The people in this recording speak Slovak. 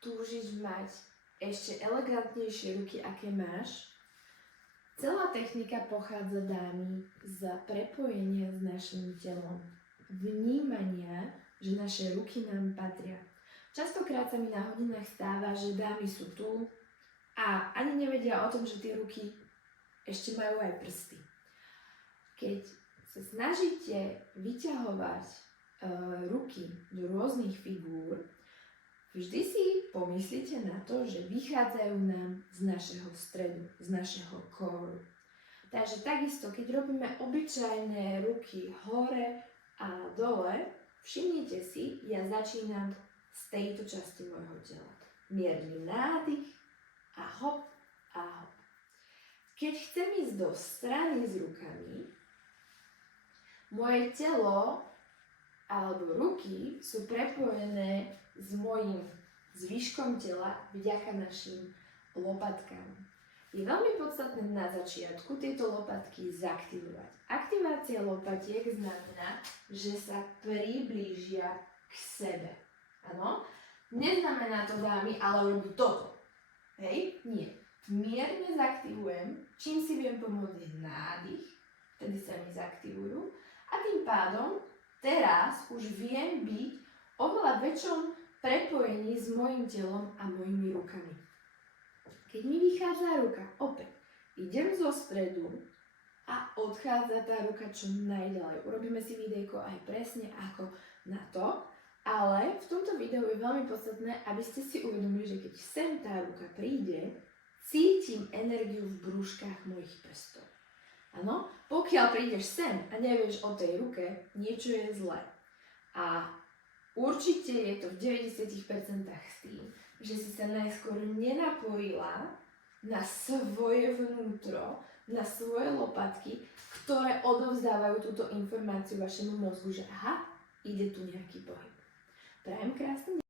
túžiš mať ešte elegantnejšie ruky, aké máš? Celá technika pochádza, dámy, z prepojenia s našim telom. Vnímania, že naše ruky nám patria. Častokrát sa mi na hodinách stáva, že dámy sú tu a ani nevedia o tom, že tie ruky ešte majú aj prsty. Keď sa snažíte vyťahovať ruky do rôznych figúr, vždy si pomyslíte na to, že vychádzajú nám z našeho stredu, z našeho core. Takže takisto, keď robíme obyčajné ruky hore a dole, všimnite si, ja začínam z tejto časti môjho tela. Mierny nádych a hop a hop. Keď chcem ísť do strany s rukami, moje telo alebo ruky sú prepojené s mojím zvyškom tela vďaka našim lopatkám. Je veľmi podstatné na začiatku tieto lopatky zaktivovať. Aktivácia lopatiek znamená, že sa priblížia k sebe. Áno? Neznamená to, dámy, ale robí toto. Hej? Nie. Mierne zaktivujem, čím si viem pomôcť nádych, vtedy sa mi zaktivujú a tým pádom teraz už viem byť oveľa väčšom prepojení s mojím telom a mojimi rukami. Keď mi vychádza ruka, opäť idem zo stredu a odchádza tá ruka čo najďalej. Urobíme si videjko aj presne ako na to, ale v tomto videu je veľmi podstatné, aby ste si uvedomili, že keď sem tá ruka príde, cítim energiu v brúškach mojich prstov. Áno, pokiaľ prídeš sem a nevieš o tej ruke, niečo je zlé. A určite je to v 90% s tým, že si sa najskôr nenapojila na svoje vnútro, na svoje lopatky, ktoré odovzdávajú túto informáciu vašemu mozgu, že aha, ide tu nejaký pohyb. Prajem krásny deň.